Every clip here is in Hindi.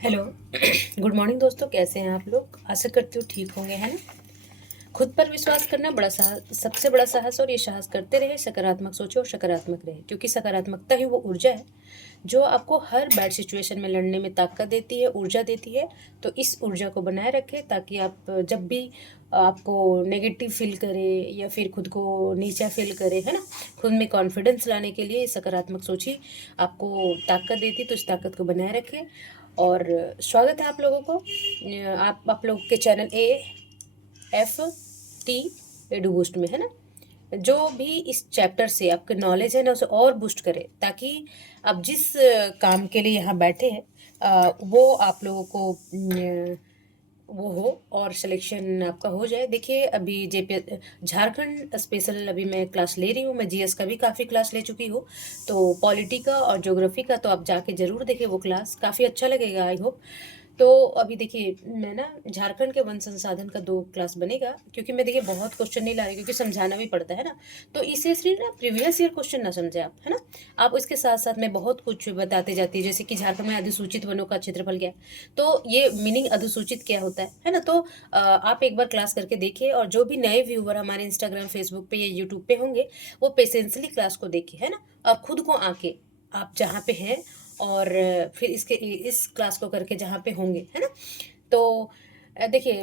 हेलो। गुड मॉर्निंग दोस्तों, कैसे हैं आप लोग? आशा करती हूँ ठीक होंगे, है ना। खुद पर विश्वास करना बड़ा साहस, सबसे बड़ा साहस। और ये साहस करते रहे, सकारात्मक सोचो और सकारात्मक रहे, क्योंकि सकारात्मकता ही वो ऊर्जा है जो आपको हर बैड सिचुएशन में लड़ने में ताकत देती है, ऊर्जा देती है। तो इस ऊर्जा को बनाए रखें ताकि आप जब भी आपको नेगेटिव फील करे या फिर खुद को नीचा फील करे, है ना, खुद में कॉन्फिडेंस लाने के लिए सकारात्मक सोच ही आपको ताकत देती है। तो इस ताकत को बनाए रखें। और स्वागत है आप लोगों को, आप लोग के चैनल AFT एडू बूस्ट में, है ना। जो भी इस चैप्टर से आपके नॉलेज है ना, उसे और बूस्ट करे, ताकि आप जिस काम के लिए यहाँ बैठे हैं वो आप लोगों को वो हो और सिलेक्शन आपका हो जाए। देखिए, अभी जेपी झारखंड स्पेशल अभी मैं क्लास ले रही हूँ। मैं जीएस का भी काफ़ी क्लास ले चुकी हूँ। तो पॉलिटी का और ज्योग्राफी का तो आप जाके ज़रूर देखें, वो क्लास काफ़ी अच्छा लगेगा, आई होप। तो अभी देखिए, मैं ना झारखंड के वन संसाधन का 2 क्लास बनेगा, क्योंकि मैं देखिए बहुत क्वेश्चन नहीं ला रही, क्योंकि समझाना भी पड़ता है ना। तो इसे सिर्फ ना प्रीवियस ईयर क्वेश्चन ना समझे आप, है ना। आप इसके साथ साथ मैं बहुत कुछ बताते जाती हूँ, जैसे कि झारखंड में अधिसूचित वनों का क्षेत्रफल क्या है। तो ये मीनिंग अधिसूचित क्या होता है ना। तो आप एक बार क्लास करके देखिए, और जो भी नए व्यूवर हमारे इंस्टाग्राम, फेसबुक पे या यूट्यूब पे होंगे, वो पेशेंसली क्लास को देखिए, है ना। और खुद को आके आप जहाँ पे हैं, और फिर इसके इस क्लास को करके जहाँ पे होंगे, है ना। तो देखिए,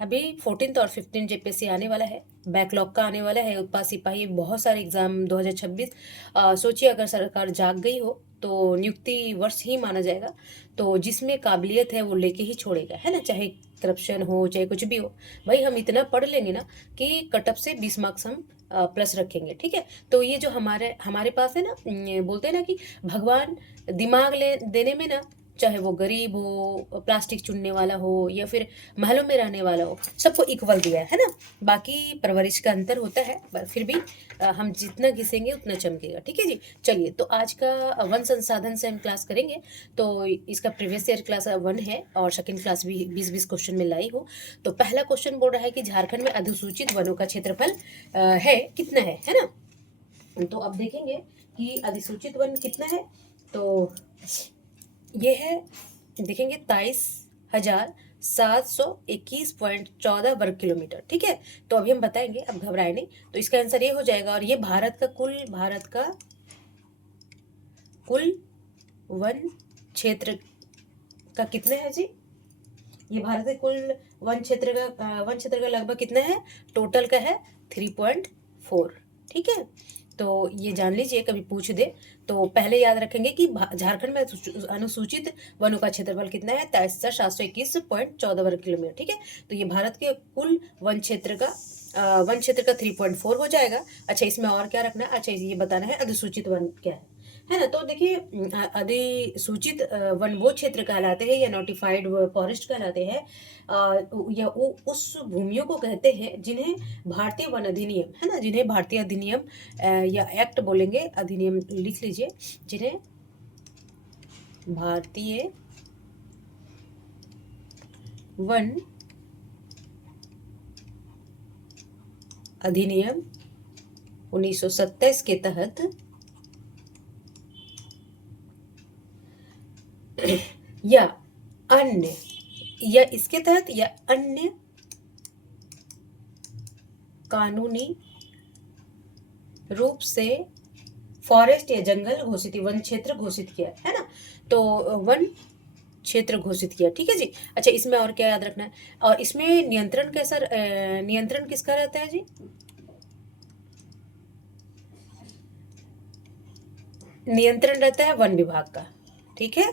अभी 14 और 15 जेपीएससी आने वाला है, बैकलॉग का आने वाला है, उत्पाद सिपाही, बहुत सारे एग्जाम 2026। सोचिए, अगर सरकार जाग गई हो तो नियुक्ति वर्ष ही माना जाएगा। तो जिसमें काबिलियत है वो लेके ही छोड़ेगा, है ना, चाहे करप्शन हो चाहे कुछ भी हो। भाई, हम इतना पढ़ लेंगे ना कि कटअप से 20 मार्क्स हम प्लस रखेंगे, ठीक है। तो ये जो हमारे हमारे पास है ना, बोलते हैं ना कि भगवान दिमाग ले देने में ना, चाहे वो गरीब हो, प्लास्टिक चुनने वाला हो, या फिर महलों में रहने वाला हो, सबको इक्वल दिया है ना। बाकी परवरिश का अंतर होता है, पर फिर भी हम जितना घिसेंगे उतना चमकेगा, ठीक है जी। चलिए, तो आज का वन संसाधन से हम क्लास करेंगे। तो इसका प्रीवियस ईयर क्लास 1 है, और सेकंड क्लास भी 20-20 क्वेश्चन में लाई हो। तो पहला क्वेश्चन बोल रहा है कि झारखंड में अधिसूचित वनों का क्षेत्रफल है कितना है ना। तो अब देखेंगे कि अधिसूचित वन कितना है। तो ये है, देखेंगे 23,721.14 वर्ग किलोमीटर, ठीक है। तो अभी हम बताएंगे, अब घबराए नहीं। तो इसका आंसर ये हो जाएगा, और ये भारत का कुल वन क्षेत्र का कितना है जी। ये भारत के कुल वन क्षेत्र का लगभग कितना है, टोटल का है 3.4, ठीक है। तो ये जान लीजिए, कभी पूछ दे तो पहले याद रखेंगे कि झारखंड में अनुसूचित वनों का क्षेत्रफल कितना है, 23,721.14 वर्ग किलोमीटर, ठीक है। तो ये भारत के कुल वन क्षेत्र का 3.4 हो जाएगा। अच्छा, इसमें और क्या रखना है, अच्छा ये बताना है अधिसूचित वन क्या है ना। तो देखिए, अधिसूचित वन वो क्षेत्र कहलाते हैं, या नोटिफाइड फॉरेस्ट कहलाते हैं, या उस भूमियों को कहते हैं जिन्हें भारतीय वन अधिनियम, है ना, जिन्हें भारतीय अधिनियम या एक्ट बोलेंगे, अधिनियम लिख लीजिए, जिन्हें भारतीय वन अधिनियम 1927 के तहत या अन्य, या इसके तहत या अन्य कानूनी रूप से फॉरेस्ट या जंगल घोषित, वन क्षेत्र घोषित किया, है ना। तो वन क्षेत्र घोषित किया, ठीक है जी। अच्छा, इसमें और क्या याद रखना है, और इसमें नियंत्रण कैसा, नियंत्रण किसका रहता है जी। नियंत्रण रहता है वन विभाग का, ठीक है।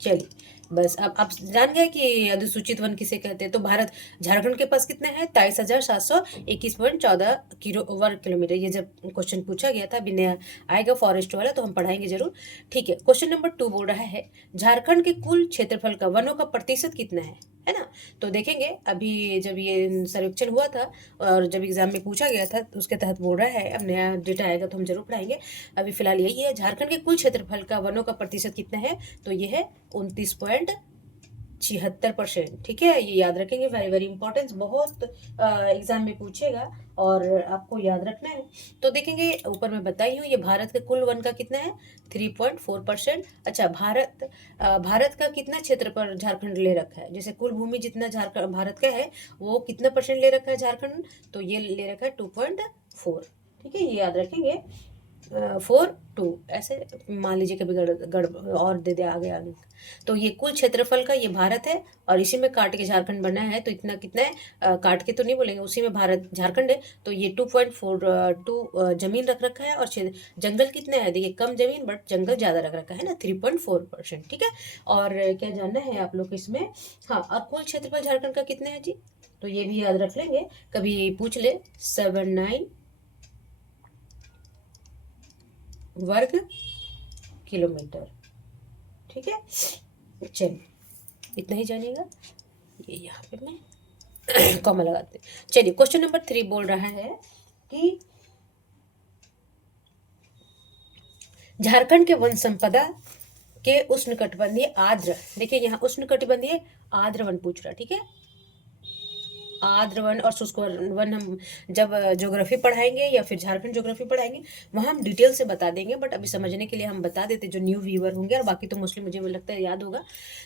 चलिए, बस अब आप जान गए कि अधिसूचित वन किसे कहते हैं। तो भारत झारखंड के पास कितने हैं, 23,721.14 किलो वर्ग किलोमीटर। ये जब क्वेश्चन पूछा गया था, अभी नया आएगा फॉरेस्ट वाला, तो हम पढ़ाएंगे जरूर, ठीक है। क्वेश्चन नंबर 2 बोल रहा है, झारखंड के कुल क्षेत्रफल का वनों का प्रतिशत कितना है ना। तो देखेंगे, अभी जब ये सर्वेक्षण हुआ था और जब एग्जाम में पूछा गया था, तो उसके तहत बोल रहा है, अब नया डेटा आएगा तो हम जरूर पढ़ाएंगे। अभी फिलहाल यही है, झारखंड के कुल क्षेत्रफल का वनों का प्रतिशत कितना है। तो ये है 29.76%, ठीक है। ये याद रखेंगे, वेरी वेरी इंपॉर्टेंट, बहुत एग्जाम में पूछेगा। और आपको याद रखना है। तो देखेंगे ऊपर मैं बताई हूँ, ये भारत के कुल वन का कितना है, 3.4%। अच्छा, भारत का कितना क्षेत्र पर झारखंड ले रखा है, जैसे कुल भूमि जितना झारखंड भारत का है, वो कितना परसेंट ले रखा है झारखंड, तो ये ले रखा है 2.4। ठीक है, ये याद रखेंगे। 4.2 ऐसे मान लीजिए, कभी गड़ गड़ और दे दे आगे आगे। तो ये कुल क्षेत्रफल का ये भारत है, और इसी में काट के झारखंड बना है, तो इतना कितना है, काट के तो नहीं बोलेंगे, उसी में भारत झारखंड है। तो ये 2.42 जमीन रख रखा है, और जंगल कितना है, देखिए कम जमीन बट जंगल ज़्यादा रख रखा है ना, 3.4%। ठीक है, और क्या जानना है आप लोग को इसमें, हाँ, और कुल क्षेत्रफल झारखंड का कितना है जी, तो ये भी याद रख लेंगे, कभी पूछ ले, 79 वर्ग किलोमीटर। ठीक है, चलिए इतना ही जानिएगा, ये यहाँ पे मैं कॉमा लगाते। चलिए क्वेश्चन नंबर 3 बोल रहा है कि झारखंड के वन संपदा के उष्णकटिबंधीय आर्द्र, देखिए यहाँ उष्णकटिबंधीय आर्द्र वन पूछ रहा, ठीक है, आर्द्र वन और शुष्क वन हम जब ज्योग्राफी पढ़ाएंगे या फिर झारखंड ज्योग्राफी पढ़ाएंगे, वहाँ हम डिटेल से बता देंगे, बट अभी समझने के लिए हम बता देते जो न्यू व्यूअर होंगे, और बाकी तो मोस्टली मुझे लगता है याद होगा।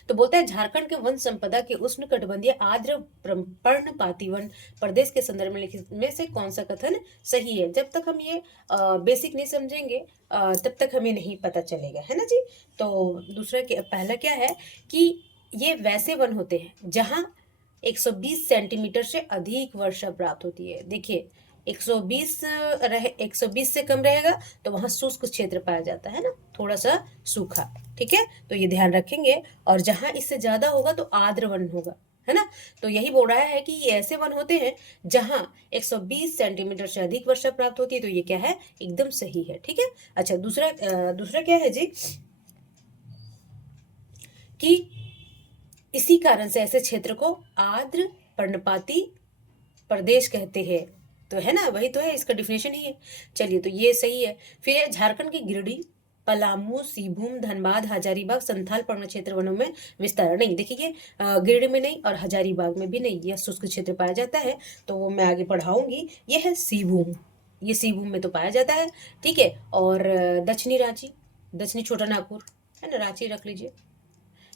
तो बोलता है झारखंड के वन संपदा के उष्णकटिबंधीय आर्द्र पर्णपाती वन प्रदेश के संदर्भ में लिखित में से कौन सा कथन सही है। जब तक हम ये बेसिक नहीं समझेंगे तब तक हमें नहीं पता चलेगा, है ना जी। तो दूसरा पहला क्या है कि ये वैसे वन होते हैं जहाँ 120 सेंटीमीटर से अधिक वर्षा प्राप्त होती है। देखिए 120 से कम रहेगा तो वहाँ शुष्क क्षेत्र पाया जाता है ना, थोड़ा सा सूखा। ठीक है, तो ये ध्यान रखेंगे। और जहाँ इससे ज्यादा होगा तो आर्द्र वन होगा, है ना। तो यही बोल रहा है कि ये ऐसे वन होते हैं जहाँ 120 सेंटीमीटर से अधिक वर्षा प्राप्त होती है, तो ये क्या है, एकदम सही है। ठीक है, अच्छा दूसरा क्या है जी, कि इसी कारण से ऐसे क्षेत्र को आर्द्र पर्णपाती प्रदेश कहते हैं। तो है ना, वही तो है, इसका डिफिनेशन ही है। चलिए, तो ये सही है। फिर है झारखंड की गिरिडीह, पलामू, सिंहभूम, धनबाद, हजारीबाग, संथाल पर्वत क्षेत्र वनों में विस्तार नहीं। देखिए ये गिरिडीह में नहीं और हजारीबाग में भी नहीं, यह शुष्क क्षेत्र पाया जाता है। तो वो मैं आगे पढ़ाऊंगी। ये है सिंहभूम, ये सिंहभूम में तो पाया जाता है। ठीक है, और दक्षिणी रांची, दक्षिणी छोटा नागपुर, है ना, रांची रख लीजिए।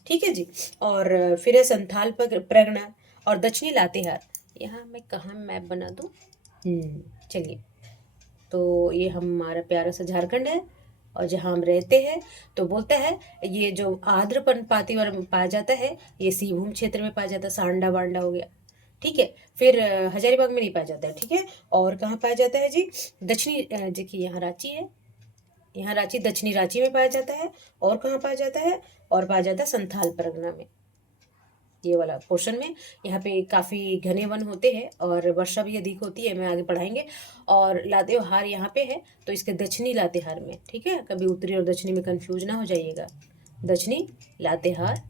ठीक है जी, और फिर है संथाल परगना और दक्षिणी लातेहार। यहाँ मैं कहाँ मैप बना दूँ, चलिए, तो ये हमारा प्यारा सा झारखंड है और जहाँ हम रहते हैं। तो बोलता है ये जो आर्द्र पर्णपाती वन पाया जाता है, ये सिंहभूम क्षेत्र में पाया जाता है, सांडा वांडा हो गया। ठीक है, फिर हजारीबाग में नहीं पाया जाता है। ठीक है, और कहाँ पाया जाता है जी, दक्षिणी, देखिए यहाँ रांची है, यहाँ रांची, दक्षिणी रांची में पाया जाता है। और कहाँ पाया जाता है, और पाया जाता है संथाल परगना में, ये वाला पोर्शन में। यहाँ पे काफ़ी घने वन होते हैं और वर्षा भी अधिक होती है, मैं आगे पढ़ाएंगे। और लातेहार यहाँ पे है, तो इसके दक्षिणी लातेहार में। ठीक है, कभी उत्तरी और दक्षिणी में कंफ्यूज ना हो जाइएगा, दक्षिणी लातेहार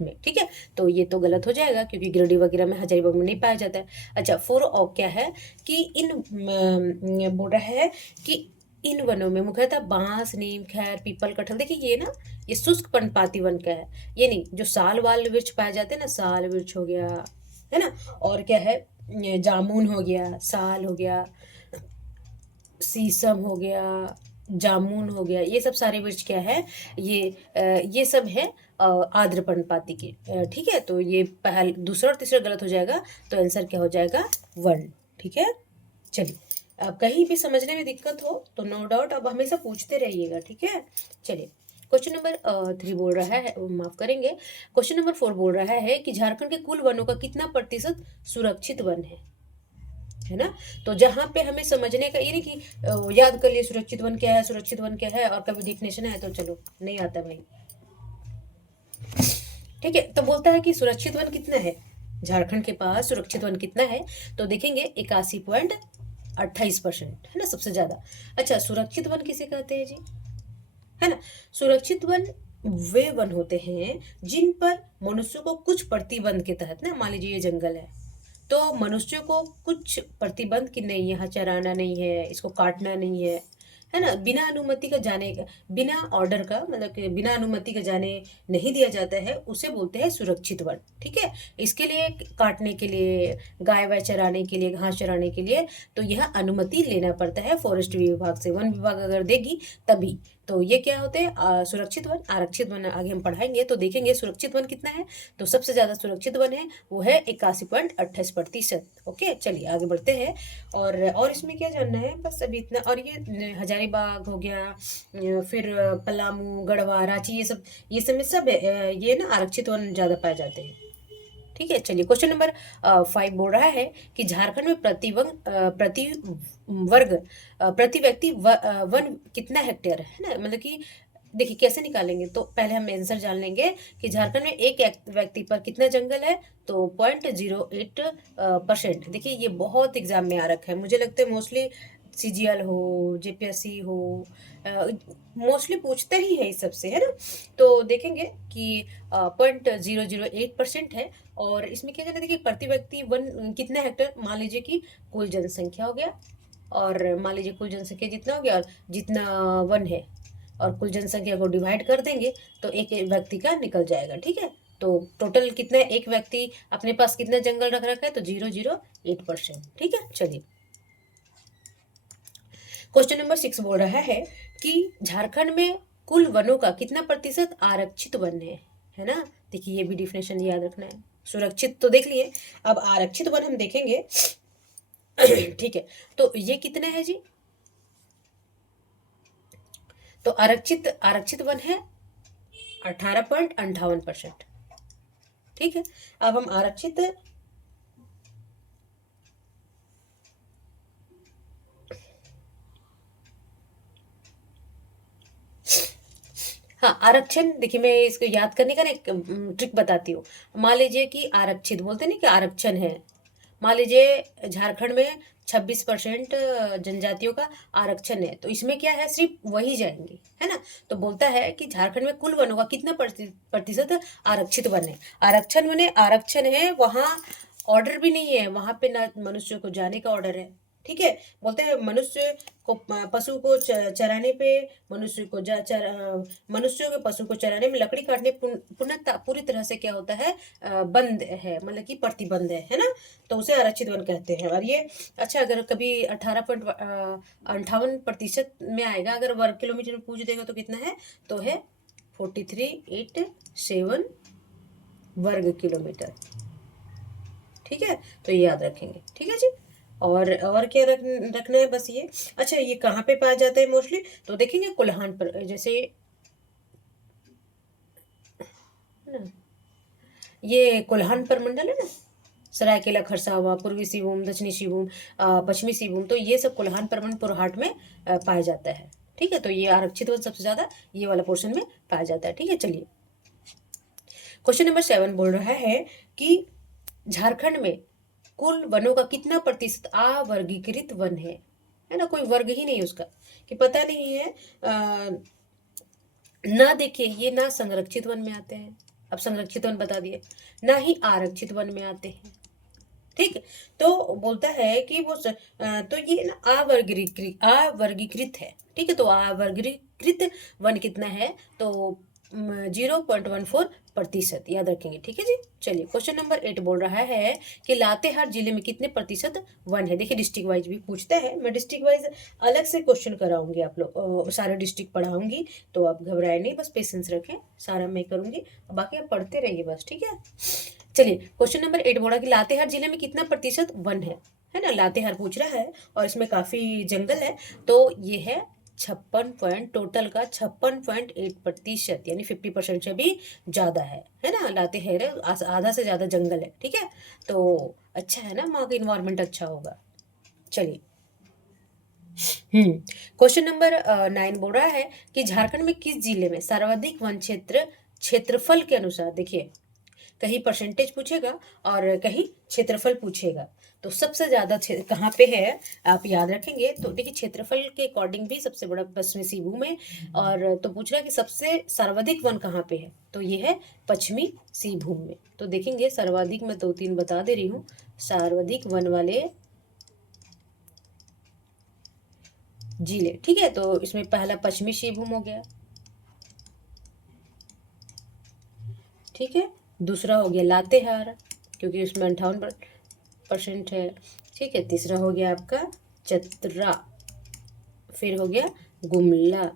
में। ठीक है, तो ये तो गलत हो जाएगा क्योंकि गिरिडीह वगैरह में, हजारीबाग में नहीं पाया जाता है। अच्छा, फोर और क्या है कि बोल रहा है कि इन वनों में मुख्यतः बांस, नीम, खैर, पीपल, कटहल। देखिए ये ना, ये शुष्क पर्णपाती वन का है, ये नहीं जो साल वाल वृक्ष पाए जाते हैं ना, साल वृक्ष हो गया, है ना, और क्या है, जामुन हो गया, साल हो गया, शीशम हो गया, जामुन हो गया, ये सब सारे वृक्ष क्या है, ये सब है आर्द्र पर्णपाती के। ठीक है, तो ये दूसरा और तीसरा गलत हो जाएगा, तो आंसर क्या हो जाएगा, 1। ठीक है, चलिए, अब कहीं भी समझने में दिक्कत हो तो नो डाउट अब हमेशा पूछते रहिएगा। ठीक है, चलिए क्वेश्चन नंबर 3 बोल रहा है, माफ करेंगे, क्वेश्चन नंबर 4 बोल रहा है कि झारखंड के कुल वनों का कितना प्रतिशत सुरक्षित वन है ना। तो जहाँ पे हमें समझने का ये नहीं कि याद कर लिए सुरक्षित वन क्या है, सुरक्षित वन क्या है, और कभी डिफिनेशन है तो चलो नहीं आता भाई। ठीक है, तो बोलता है कि सुरक्षित वन कितना है, झारखंड के पास सुरक्षित वन कितना है, तो देखेंगे 81.28% है ना, सबसे ज्यादा। अच्छा, सुरक्षित वन किसे कहते हैं जी, है ना। सुरक्षित वन वे वन होते हैं जिन पर मनुष्य को कुछ प्रतिबंध के तहत ना, मान लीजिए ये जंगल है तो मनुष्य को कुछ प्रतिबंध कि नहीं यहाँ चराना नहीं है, इसको काटना नहीं है है ना, बिना अनुमति का जाने का, बिना ऑर्डर का, मतलब कि बिना अनुमति का जाने नहीं दिया जाता है, उसे बोलते हैं सुरक्षित वन। ठीक है, इसके लिए काटने के लिए, गाय वाय चराने के लिए, घास चराने के लिए तो यह अनुमति लेना पड़ता है फॉरेस्ट विभाग से। वन विभाग अगर देगी तभी। तो ये क्या होते हैं, सुरक्षित वन, आरक्षित वन आगे हम पढ़ाएंगे तो देखेंगे सुरक्षित वन कितना है। तो सबसे ज्यादा सुरक्षित वन है वो है 81.28%। ओके, चलिए आगे बढ़ते हैं। और इसमें क्या जानना है, बस अभी इतना। और ये हजारीबाग हो गया, फिर पलामू, गढ़वा, रांची, ये सब में सब ये ना आरक्षित वन ज्यादा पाए जाते हैं। ठीक है, चलिए क्वेश्चन नंबर 5 बोल रहा है कि झारखंड में प्रति वर्ग प्रति व्यक्ति वन कितना हेक्टेयर है ना, मतलब कि देखिए कैसे निकालेंगे। तो पहले हम आंसर जान लेंगे कि झारखंड में एक व्यक्ति पर कितना जंगल है। तो 0.08%। देखिए ये बहुत एग्जाम में आ रखा है, मुझे लगता है मोस्टली सीजीएल हो, जेपीएससी हो, मोस्टली पूछते ही है इस सबसे, है ना। तो देखेंगे कि 0.008% है। और इसमें क्या कहते हैं, देखिए प्रति व्यक्ति वन कितना हेक्टर, मान लीजिए कि कुल जनसंख्या हो गया, और मान लीजिए कुल जनसंख्या जितना हो गया और जितना वन है, और कुल जनसंख्या को डिवाइड कर देंगे तो एक व्यक्ति का निकल जाएगा। ठीक है, तो टोटल कितना है, एक व्यक्ति अपने पास कितना जंगल रख रखा है, तो 0.08%। ठीक है, चलिए क्वेश्चन नंबर 6 बोल रहा है कि झारखंड में कुल वनों का कितना प्रतिशत आरक्षित वन है ना। देखिए ये भी डिफिनेशन याद रखना है। सुरक्षित तो देख लिए, अब आरक्षित वन हम देखेंगे। ठीक है, तो ये कितना है जी। तो आरक्षित आरक्षित वन है 18.58%। ठीक है, अब हम आरक्षित, हाँ आरक्षण, देखिए मैं इसको याद करने का ना एक ट्रिक बताती हूँ। मान लीजिए कि आरक्षित बोलते नहीं कि आरक्षण है, मान लीजिए झारखंड में 26% जनजातियों का आरक्षण है, तो इसमें क्या है, सिर्फ वही जाएंगे, है ना। तो बोलता है कि झारखंड में कुल वनों का कितना प्रतिशत आरक्षित वन है। आरक्षण वन है, आरक्षण है, वहाँ ऑर्डर भी नहीं है, वहां पे ना मनुष्य को जाने का ऑर्डर है। ठीक है, बोलते हैं मनुष्य को, पशु को चराने पे, मनुष्य को मनुष्यों के पशु को चराने में लकड़ी काटने पूर्णतः पूरी तरह से क्या होता है, बंद है, मतलब कि प्रतिबंध है ना। तो उसे आरक्षित वन कहते हैं। और ये अच्छा, अगर कभी 18.58% में आएगा, अगर वर्ग किलोमीटर में पूछ देगा तो कितना है, तो है 4387 वर्ग किलोमीटर। ठीक है, तो ये याद रखेंगे। ठीक है जी, और क्या रखना है, बस ये। अच्छा, ये कहाँ पे पाया जाता है मोस्टली, तो देखेंगे कोल्हान पर, जैसे ना, ये कोल्हान प्रमंडल है ना, सरायकेला, खरसावां, पूर्वी सिंहभूम, दक्षिणी सिंहभूम, पश्चिमी सिंहभूम, तो ये सब कोल्हान प्रमंडल पुरहाट में पाया जाता है। ठीक है, तो ये आरक्षित वन सबसे ज्यादा ये वाला पोर्शन में पाया जाता है। ठीक है, चलिए क्वेश्चन नंबर 7 बोल रहा है कि झारखंड में कुल वनों का कितना प्रतिशत अवर्गीकृत वन है ना, कोई वर्ग ही नहीं उसका, कि पता नहीं है। ना देखिए, ये ना संरक्षित वन में आते हैं, अब संरक्षित वन बता दिए, ना ही आरक्षित वन में आते हैं। ठीक, तो बोलता है कि तो ये ना अवर्गीकृत है। ठीक है, तो अवर्गीकृत वन कितना है, तो 0.14% याद रखेंगे। ठीक है जी, चलिए क्वेश्चन नंबर 8 बोल रहा है कि लातेहार जिले में कितने प्रतिशत वन है। देखिए डिस्ट्रिक्ट वाइज भी पूछता है, मैं डिस्ट्रिक्ट वाइज अलग से क्वेश्चन कराऊंगी, आप लोग सारे डिस्ट्रिक्ट पढ़ाऊंगी, तो आप घबराए नहीं, बस पेशेंस रखें, सारा मैं करूंगी, बाकी आप पढ़ते रहिए बस। ठीक है, चलिए क्वेश्चन नंबर 8 बोला कि लातेहार जिले में कितना प्रतिशत वन है ना, लातेहार पूछ रहा है, और इसमें काफी जंगल है। तो ये है 56 टोटल का 56.8%, यानी 50% से भी ज्यादा है ना। लातेहार है, आधा से ज्यादा जंगल है। ठीक है, तो अच्छा है ना, वहाँ का इन्वायरमेंट अच्छा होगा। चलिए क्वेश्चन नंबर 9 बोल रहा है कि झारखंड में किस जिले में सर्वाधिक वन क्षेत्रफल के अनुसार, देखिए कहीं परसेंटेज पूछेगा और कहीं क्षेत्रफल पूछेगा, तो सबसे ज्यादा कहाँ पे है आप याद रखेंगे। तो देखिए क्षेत्रफल के अकॉर्डिंग भी सबसे बड़ा पश्चिमी सिंहभूम है, और तो पूछ रहा है कि सबसे सर्वाधिक वन कहाँ पे है, तो ये है पश्चिमी सिंहभूम में। तो देखेंगे सर्वाधिक, मैं 2-3 बता दे रही हूँ। सर्वाधिक वन वाले जिले, ठीक है। तो इसमें पहला पश्चिमी सिंहभूम हो गया, ठीक है। दूसरा हो गया लातेहार, क्योंकि उसमें 58% है, ठीक है। तीसरा हो गया आपका चतरा, फिर हो गया गुमला।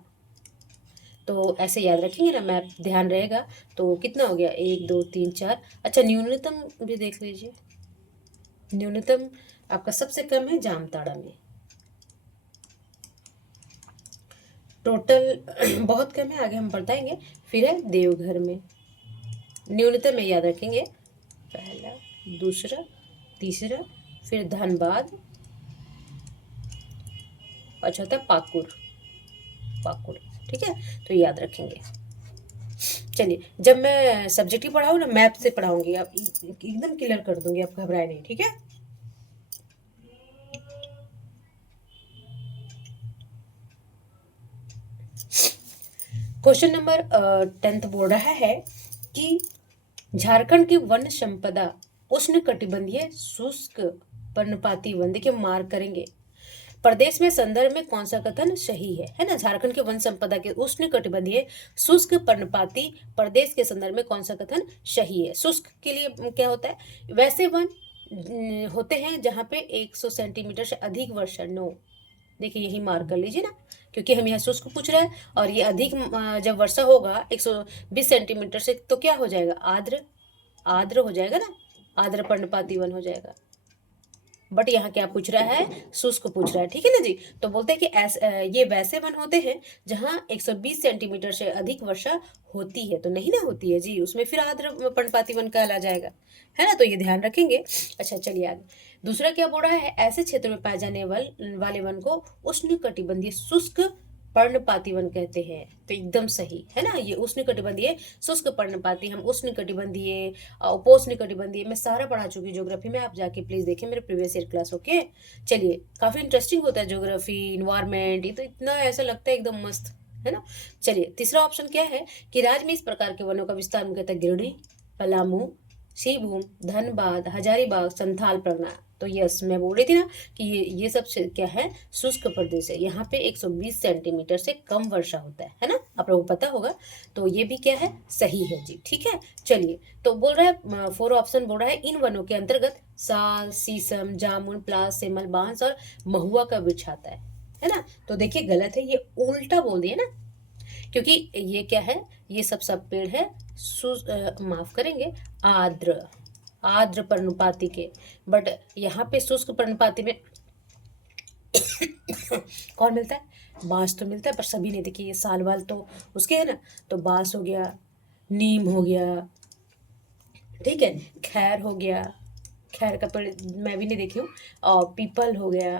तो ऐसे याद रखेंगे ना, मैप ध्यान रहेगा। तो कितना हो गया, 1 2 3 4। अच्छा, न्यूनतम भी देख लीजिए। न्यूनतम आपका सबसे कम है जामताड़ा में, टोटल बहुत कम है, आगे हम बताएंगे। फिर है देवघर में, न्यूनतम में याद रखेंगे, पहला, दूसरा, तीसरा, फिर धनबाद, और चौथा पाकुड़, पाकुड़, ठीक है। तो याद रखेंगे। चलिए, जब मैं सब्जेक्ट ही पढ़ाऊँ ना, मैप से पढ़ाऊंगी, आप एकदम क्लियर कर दूंगी, आप घबराए नहीं, ठीक है। क्वेश्चन नंबर 10 बोल रहा है कि झारखंड की वन संपदा उष्ण कटिबंधीय शुष्क पर्णपाती वन, देखिए मार्क करेंगे, प्रदेश में संदर्भ में कौन सा कथन सही है ना। झारखंड के वन संपदा के उष्ण कटिबंधीय शुष्क पर्णपाती प्रदेश के संदर्भ में कौन सा कथन सही है। शुष्क के लिए क्या होता है, वैसे वन होते हैं जहाँ पे 100 सेंटीमीटर से अधिक वर्षा, नो, देखिए यही मार्क कर लीजिए ना, क्योंकि हम यहाँ शुष्क पूछ रहे हैं, और ये अधिक जब वर्षा होगा 120 सेंटीमीटर से, तो क्या हो जाएगा, आर्द्र, आर्द्र हो जाएगा ना, आर्द्र पर्णपाती वन हो जाएगा। बट यहाँ क्या पूछ रहा है, शुष्क पूछ रहा है, ठीक है ना जी। तो बोलते हैं कि ये वैसे वन होते हैं जहाँ 120 सेंटीमीटर से अधिक वर्षा होती है, तो नहीं ना होती है जी, उसमें फिर आर्द्र पर्णपाती वन कहला जाएगा, है ना। तो ये ध्यान रखेंगे। अच्छा, चलिए आगे। दूसरा क्या बोल रहा है, ऐसे क्षेत्र में पाए जाने वाले वन को उष्ण कटिबंधीय शुष्क पर्णपाती वन कहते हैं। तो एकदम सही है ना, ये उष्ण कटिबंधीय शुष्क पर्णपाती, हम उष्ण कटिबंधीय, उपोष्ण कटिबंधीय, मैं सारा पढ़ा चुकी ज्योग्राफी में, आप जाके प्लीज देखें मेरे प्रीवियस ईयर क्लास, ओके। चलिए, काफी इंटरेस्टिंग होता है ज्योग्राफी, इन्वायरमेंट, ये तो इतना ऐसा लगता है एकदम मस्त, है ना। चलिए, तीसरा ऑप्शन क्या है कि राज्य में इस प्रकार के वनों का विस्तार मुख्यतः गिरिडीह, पलामू, सिंहभूम, धनबाद, हजारीबाग, संथाल परगना। तो यस, मैं बोल रही थी ना कि ये सब क्या है, शुष्क प्रदेश है, यहाँ पे 120 सेंटीमीटर से कम वर्षा होता है ना, आप लोगों को पता होगा। तो ये भी क्या है, सही है जी, ठीक है। चलिए, तो बोल रहा है 4 ऑप्शन बोल रहा है, इन वनों के अंतर्गत साल, शीशम, जामुन, प्लास, सेमल, बांस और महुआ का वृक्ष आता है ना। तो देखिए गलत है, ये उल्टा बोल दिया ना, क्योंकि ये क्या है, ये सब पेड़ है माफ करेंगे, आर्द्र, आर्द्र पर्णपाती के। बट यहाँ पे शुष्क पर्णपाती में कौन मिलता है, बांस तो मिलता है, पर सभी नहीं, देखिए ये साल वाल तो उसके है ना। तो बांस हो गया, नीम हो गया, ठीक है, खैर हो गया, खैर का पेड़ मैं भी नहीं देखी हूँ, और पीपल हो गया,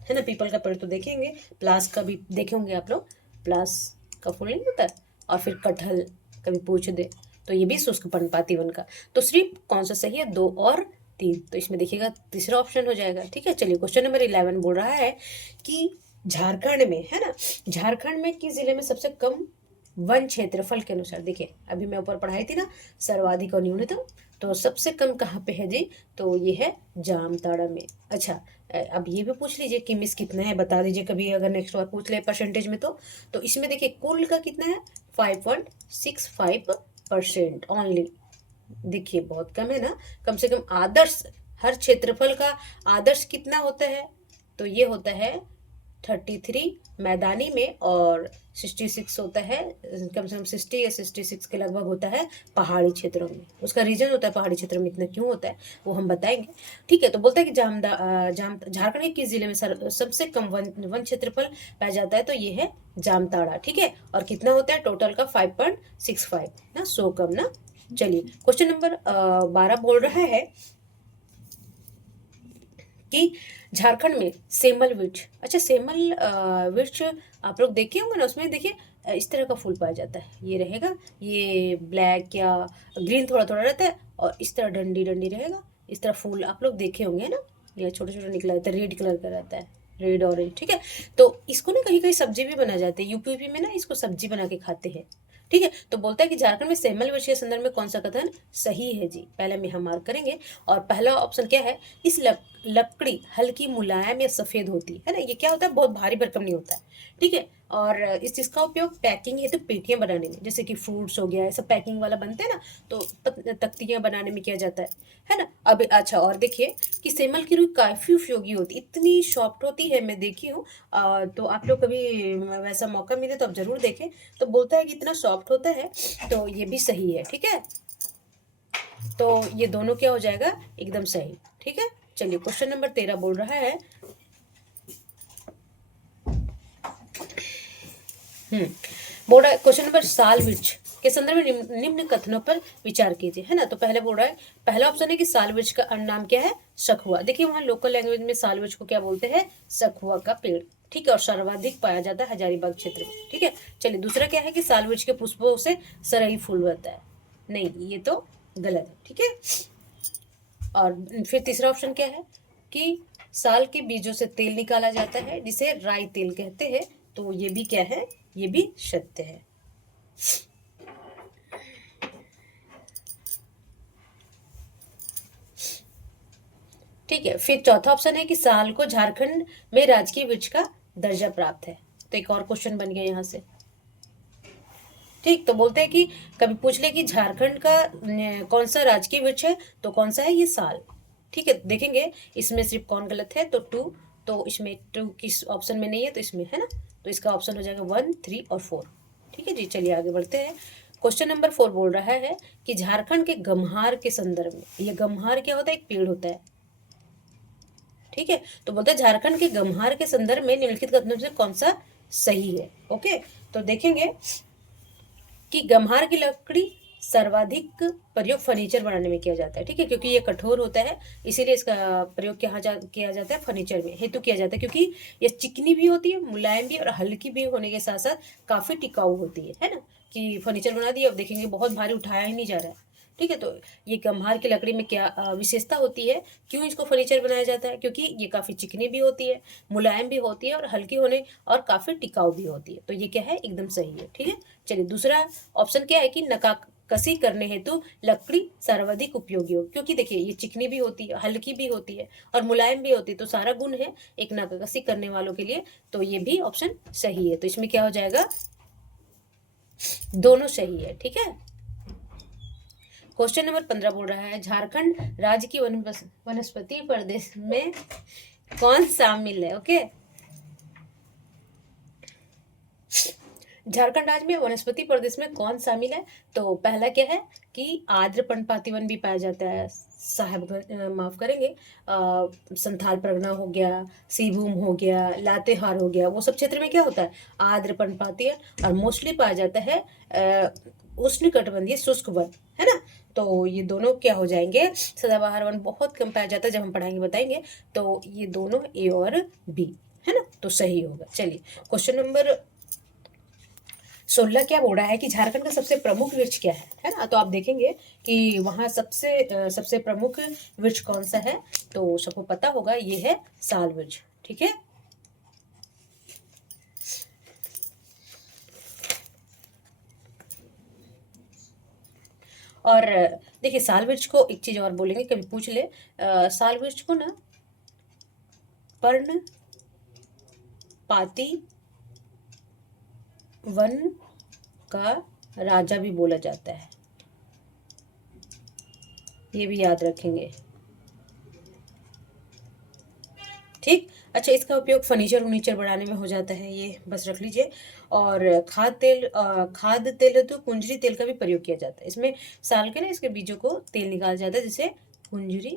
है ना, पीपल का पेड़ तो देखेंगे, प्लास का भी देखे होंगे आप लोग, प्लास का फूल नहीं होता, और फिर कटहल कभी पूछ दे, तो ये भी शुष्क पर्णपाती वन का। तो सिर्फ कौन सा सही है, 2 और 3, तो इसमें देखिएगा तीसरा ऑप्शन हो जाएगा, ठीक है। चलिए, क्वेश्चन नंबर 11 बोल रहा है कि झारखंड में, है ना, झारखंड में किस जिले में सबसे कम वन क्षेत्रफल के अनुसार, देखिए अभी मैं ऊपर पढ़ाई थी ना, सर्वाधिक और न्यूनतम, तो सबसे कम कहाँ पे है जी, तो ये है जामताड़ा में। अच्छा, अब ये भी पूछ लीजिए कि मिस कितना है, बता दीजिए कभी, अगर नेक्स्ट बार पूछ ले परसेंटेज में, तो इसमें देखिए कुल का कितना है, 5.65% ओनली, देखिए बहुत कम है ना। कम से कम आदर्श, हर क्षेत्रफल का आदर्श कितना होता है, तो ये होता है 33 मैदानी में, और 66 होता है, कम से कम 60 या 66 के लगभग होता है पहाड़ी क्षेत्रों में। उसका रीजन होता है पहाड़ी क्षेत्रों में इतना क्यों होता है, वो हम बताएंगे, ठीक है। तो बोलता है कि झारखंड के किस जिले में सबसे कम वन क्षेत्रफल पाया जाता है, तो ये है जामताड़ा, ठीक है। और कितना होता है टोटल का, 5.65 ना, 100 कम ना। चलिए, क्वेश्चन नंबर 12 बोल रहा है कि झारखंड में सेमल वृक्ष, अच्छा सेमल वृक्ष आप लोग देखे होंगे ना, उसमें देखिए इस तरह का फूल पाया जाता है, ये रहेगा, ये ब्लैक या ग्रीन थोड़ा थोड़ा रहता है, और इस तरह डंडी डंडी रहेगा, इस तरह फूल आप लोग देखे होंगे ना, ये छोटे छोटे निकला रहता है, रेड कलर का रहता है, रेड ऑरेंज, ठीक है। तो इसको ना कहीं कहीं सब्जी भी बना जाती है, यूपी में ना इसको सब्जी बना के खाते हैं, ठीक है। तो बोलता है कि झारखंड में सेमल वृक्ष के संदर्भ में कौन सा कथन सही है जी, पहले में हम मार्क करेंगे। और पहला ऑप्शन क्या है, इस लकड़ी हल्की मुलायम या सफेद होती है ना, ये क्या होता है, बहुत भारी भरकम नहीं होता है, ठीक है। और इस चीज का उपयोग पैकिंग है तो पेटियां बनाने में, जैसे कि फ्रूट्स हो गया, ऐसा पैकिंग वाला बनते हैं ना, तो तख्तियां बनाने में किया जाता है ना। अब अच्छा और देखिए कि सेमल की रुई काफी उपयोगी होती है, इतनी सॉफ्ट होती है, मैं देखी हूँ। तो आप लोग कभी वैसा मौका मिले तो आप जरूर देखें। तो बोलता है कि इतना सॉफ्ट होता है, तो ये भी सही है, ठीक है। तो ये दोनों क्या हो जाएगा, एकदम सही, ठीक है। चलिए क्वेश्चन नंबर 13 बोल रहा है, हम्म बोल रहा है क्वेश्चन नंबर, साल वृक्ष के संदर्भ में निम्न कथनों पर विचार कीजिए, है ना। तो पहले बोल रहा है, पहला ऑप्शन है कि साल वृक्ष का अन्य नाम क्या है, सखुआ। देखिए वहां लोकल लैंग्वेज में साल वृक्ष को क्या बोलते हैं, सखुआ का पेड़, ठीक है। और सर्वाधिक पाया जाता है हजारीबाग क्षेत्र में, ठीक है। चलिए दूसरा क्या है कि साल वृक्ष के पुष्पों से सरई फूल बनता है, नहीं ये तो गलत है, ठीक है। और फिर तीसरा ऑप्शन क्या है कि साल के बीजों से तेल निकाला जाता है जिसे राई तेल कहते हैं, तो ये भी क्या है, ये भी सत्य है। ठीक है, फिर चौथा ऑप्शन है कि साल को झारखंड में राजकीय वृक्ष का दर्जा प्राप्त है। तो एक और क्वेश्चन बन गया यहाँ से, ठीक। तो बोलते हैं कि कभी पूछ ले कि झारखंड का कौन सा राजकीय वृक्ष है, तो कौन सा है, ये साल, ठीक है। देखेंगे इसमें सिर्फ कौन गलत है, तो टू, तो इसमें टू किस ऑप्शन में नहीं है, तो इसमें है ना, तो इसका ऑप्शन हो जाएगा 1, 3 और 4, ठीक है जी। चलिए आगे बढ़ते हैं। क्वेश्चन नंबर 4 बोल रहा है कि झारखंड के गम्हार के संदर्भ में, ये गम्हार क्या होता है, एक पेड़ होता है, ठीक है। तो बोलते हैं झारखंड के गम्हार के संदर्भ में निम्नलिखित कथनों में से कौन सा सही है, ओके। तो देखेंगे कि गम्हार की लकड़ी सर्वाधिक प्रयोग फर्नीचर बनाने में किया जाता है, ठीक है, क्योंकि ये कठोर होता है, इसीलिए इसका प्रयोग किया जाता है फर्नीचर में, हेतु किया जाता है क्योंकि ये चिकनी भी होती है, मुलायम भी और हल्की भी होने के साथ साथ काफी टिकाऊ होती है ना। कि फर्नीचर बना दिया, अब देखेंगे बहुत भारी उठाया ही नहीं जा रहा है, ठीक है। तो ये गम्हार की लकड़ी में क्या विशेषता होती है, क्यों इसको फर्नीचर बनाया जाता है, क्योंकि ये काफी चिकनी भी होती है, मुलायम भी होती है और हल्की होने और काफी टिकाऊ भी होती है, तो ये क्या है, एकदम सही है, ठीक है। चलिए दूसरा ऑप्शन क्या है कि नकाकसी करने हेतु लकड़ी सर्वाधिक उपयोगी हो, क्योंकि देखिए ये चिकनी भी होती है, हल्की भी होती है और मुलायम भी होती है, तो सारा गुण है एक नकाकसी करने वालों के लिए, तो ये भी ऑप्शन सही है। तो इसमें क्या हो जाएगा, दोनों सही है, ठीक है। क्वेश्चन नंबर 15 बोल रहा है, झारखंड राज्य की वनस्पति प्रदेश में कौन शामिल है, ओके। झारखंड राज्य में वनस्पति प्रदेश में कौन शामिल है, तो पहला क्या है कि आर्द्र पर्णपाती वन भी पाया जाता है, साहेबगंज माफ करेंगे, संथाल परगना हो गया, सिंहभूम हो गया, लातेहार हो गया, वो सब क्षेत्र में क्या होता है, आर्द्र पर्णपाती और मोस्टली पाया जाता है उष्णकटिबंधीय शुष्क वन, है ना। तो ये दोनों क्या हो जाएंगे, सदाबहार वन बहुत कम पाया जाता है, जब हम पढ़ाएंगे बताएंगे, तो ये दोनों ए और बी, है ना, तो सही होगा। चलिए क्वेश्चन नंबर 16 क्या बोल रहा है कि झारखंड का सबसे प्रमुख वृक्ष क्या है ना। तो आप देखेंगे कि वहाँ सबसे प्रमुख वृक्ष कौन सा है, तो सबको पता होगा ये है साल वृक्ष, ठीक है। और देखिए साल वृक्ष को एक चीज और बोलेंगे, कभी पूछ ले, साल वृक्ष को ना पर्णपाती वन का राजा भी बोला जाता है, ये भी याद रखेंगे, ठीक। अच्छा इसका उपयोग फर्नीचर वर्नीचर बनाने में हो जाता है, ये बस रख लीजिए। और खाद्य तेल है तो कुंजरी तेल का भी प्रयोग किया जाता है, इसमें साल के ना इसके बीजों को तेल निकाला जाता है जिसे कुंजरी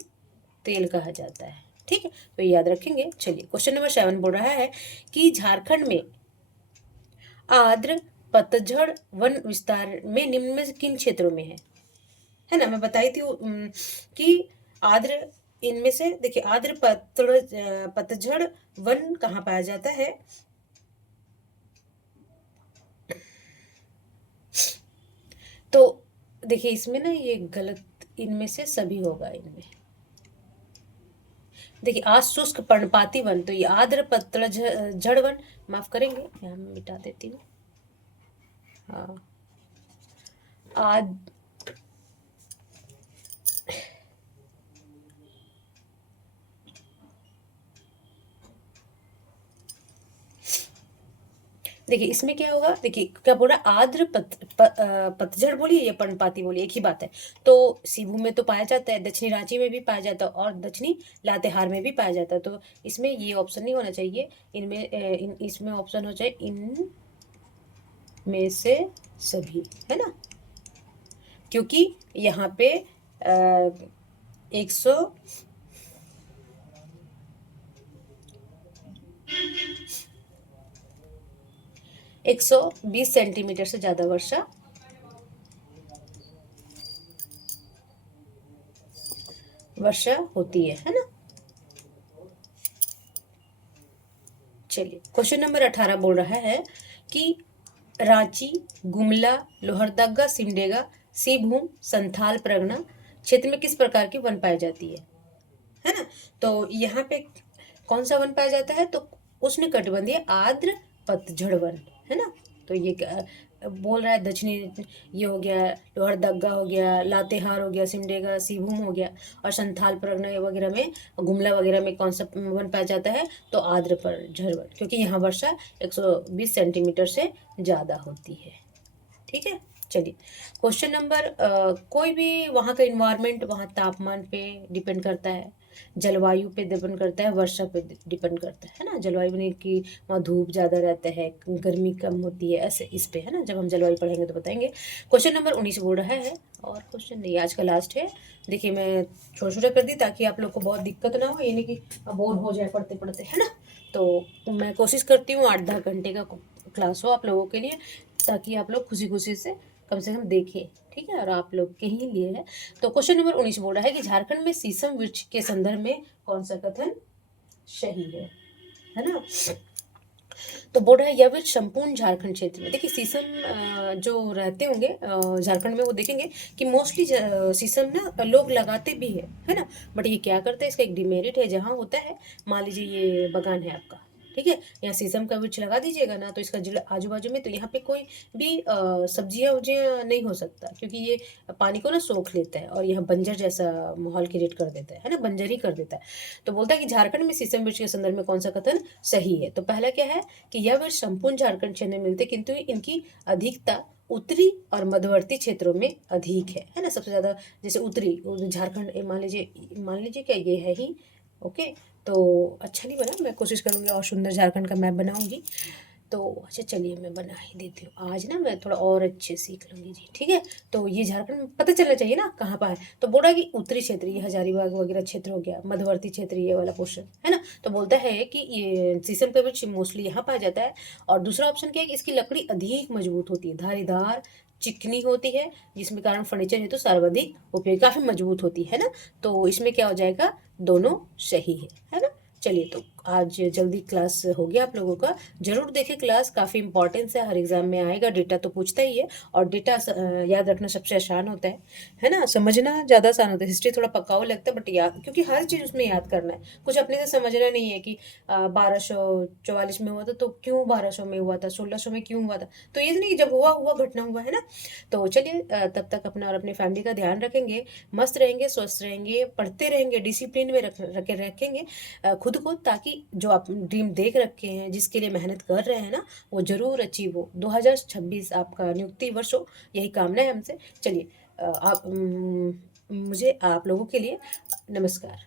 तेल कहा जाता है, ठीक है। तो ये याद रखेंगे। चलिए क्वेश्चन नंबर 7 बोल रहा है कि झारखंड में आर्द्र पतझड़ वन विस्तार में निम्न में से किन क्षेत्रों में है ना। मैं बताई थी कि आर्द्र, इनमें से देखिए आर्द्र पतझड़ वन कहाँ पाया जाता है, तो देखिए इसमें ना ये गलत, इनमें से सभी होगा इनमें। देखिए आज शुष्क पर्णपाती वन, तो ये आर्द्र पतझड़ वन, माफ करेंगे यहाँ मैं मिटा देती हूँ, हाँ आद देखिए इसमें क्या होगा, देखिए क्या बोल रहा है, पतझड़ बोलिए या पर्णपाती बोलिए, एक ही बात है। तो सीबू में तो पाया जाता है, दक्षिणी रांची में भी पाया जाता है और दक्षिणी लातेहार में भी पाया जाता है। तो इसमें ये ऑप्शन नहीं होना चाहिए, इसमें ऑप्शन हो जाए इन में से सभी, है ना, क्योंकि यहाँ पे 120 सेंटीमीटर से ज़्यादा वर्षा होती है ना। चलिए क्वेश्चन नंबर 18 बोल रहा है कि रांची, गुमला, लोहरदगा, सिमडेगा, सिरभूम, संथाल परगना क्षेत्र में किस प्रकार की वन पाई जाती है ना। तो यहाँ पे कौन सा वन पाया जाता है, तो उष्णकटिबंधीय आर्द्र पतझड़ वन, है ना। तो ये बोल रहा है दक्षिणी, ये हो गया लोहरदगा हो गया, लातेहार हो गया, सिमडेगा, सिरभूम हो गया, और संथाल परगना वगैरह में, गुमला वगैरह में कौन सा वन पाया जाता है, तो आर्द्र पतझड़ वन, क्योंकि यहाँ वर्षा 120 सेंटीमीटर से ज़्यादा होती है। ठीक है, चलिए क्वेश्चन नंबर, कोई भी वहाँ का इन्वायरमेंट वहाँ तापमान पे डिपेंड करता है, जलवायु पे डिपेंड करता है, वर्षा पे डिपेंड करता है ना। जलवायु में कि वहाँ धूप ज़्यादा रहता है, गर्मी कम होती है, ऐसे इस पे, है ना। जब हम जलवायु पढ़ेंगे तो बताएंगे। क्वेश्चन नंबर 19 बोल रहा है, और क्वेश्चन नहीं, आज का लास्ट है। देखिए मैं छोटा छोटा कर दी ताकि आप लोग को बहुत दिक्कत ना हो, यानी कि बोर हो जाए पढ़ते पढ़ते, है ना। तो मैं कोशिश करती हूँ 8-10 घंटे का क्लास हो आप लोगों के लिए, ताकि आप लोग खुशी खुशी से कम देखें, ठीक है, और आप लोग के ही लिए है। तो क्वेश्चन नंबर 19 बोल रहा है कि झारखंड में शीशम वृक्ष के संदर्भ में कौन सा कथन सही है ना। तो बोल रहा है यह वृक्ष संपूर्ण झारखंड क्षेत्र में, देखिए शीशम जो रहते होंगे झारखंड में, वो देखेंगे कि मोस्टली शीशम ना लोग लगाते भी है ना। बट ये क्या करता है, इसका एक डिमेरिट है, जहाँ होता है, मान लीजिए ये बगान है आपका, ठीक है, यहाँ शीशम का वृक्ष लगा दीजिएगा ना, तो इसका आजू बाजू में तो यहाँ पे कोई भी सब्जियाँ उब्जियाँ नहीं हो सकता, क्योंकि ये पानी को ना सोख लेता है और यहाँ बंजर जैसा माहौल क्रिएट कर देता है ना, बंजर ही कर देता है। तो बोलता है कि झारखंड में शीशम वृक्ष के संदर्भ में कौन सा कथन सही है। तो पहला क्या है कि यह वृक्ष संपूर्ण झारखंड क्षेत्र में मिलते, किंतु इनकी अधिकता उत्तरी और मध्यवर्ती क्षेत्रों में अधिक है ना। सबसे ज़्यादा जैसे उत्तरी झारखंड, मान लीजिए क्या ये है ही, ओके। तो अच्छा नहीं बना, मैं कोशिश करूँगी और सुंदर झारखंड का मैप बनाऊँगी। तो अच्छा चलिए मैं बना ही देती हूँ, आज ना मैं थोड़ा और अच्छे सीख लूँगी जी, ठीक है। तो ये झारखंड में पता चलना चाहिए ना कहाँ पर है। तो बोला कि उत्तरी क्षेत्र, ये हजारीबाग वगैरह क्षेत्र हो गया, मध्यवर्ती क्षेत्र ये वाला पोर्शन, है ना। तो बोलता है कि ये शीशम का वृक्ष मोस्टली यहाँ पाया जाता है। और दूसरा ऑप्शन क्या है कि इसकी लकड़ी अधिक मजबूत होती है, धारीदार चिकनी होती है, जिसमें कारण फर्नीचर हेतु सर्वाधिक उपयोगी, काफ़ी मजबूत होती है ना। तो इसमें क्या हो जाएगा, दोनों सही है ना। चलिए तो आज जल्दी क्लास हो गया आप लोगों का, जरूर देखें क्लास, काफ़ी इंपॉर्टेंस है, हर एग्जाम में आएगा, डेटा तो पूछता ही है। और डेटा याद रखना सबसे आसान होता है ना, समझना ज़्यादा आसान होता है। हिस्ट्री थोड़ा पकाऊ लगता है, बट याद, क्योंकि हर चीज़ उसमें याद करना है, कुछ अपने से समझना नहीं है कि 1244 में हुआ था तो क्यों 1200 में हुआ था, 1600 में क्यों हुआ था। तो ये नहीं कि जब हुआ हुआ घटना हुआ, है ना। तो चलिए तब तक अपना और अपने फैमिली का ध्यान रखेंगे, मस्त रहेंगे, स्वस्थ रहेंगे, पढ़ते रहेंगे, डिसिप्लिन में रखेंगे खुद को, ताकि जो आप ड्रीम देख रखे हैं, जिसके लिए मेहनत कर रहे हैं ना, वो जरूर अचीव हो। 2026 आपका नियुक्ति वर्ष हो, यही कामना है हमसे। चलिए मुझे आप लोगों के लिए नमस्कार।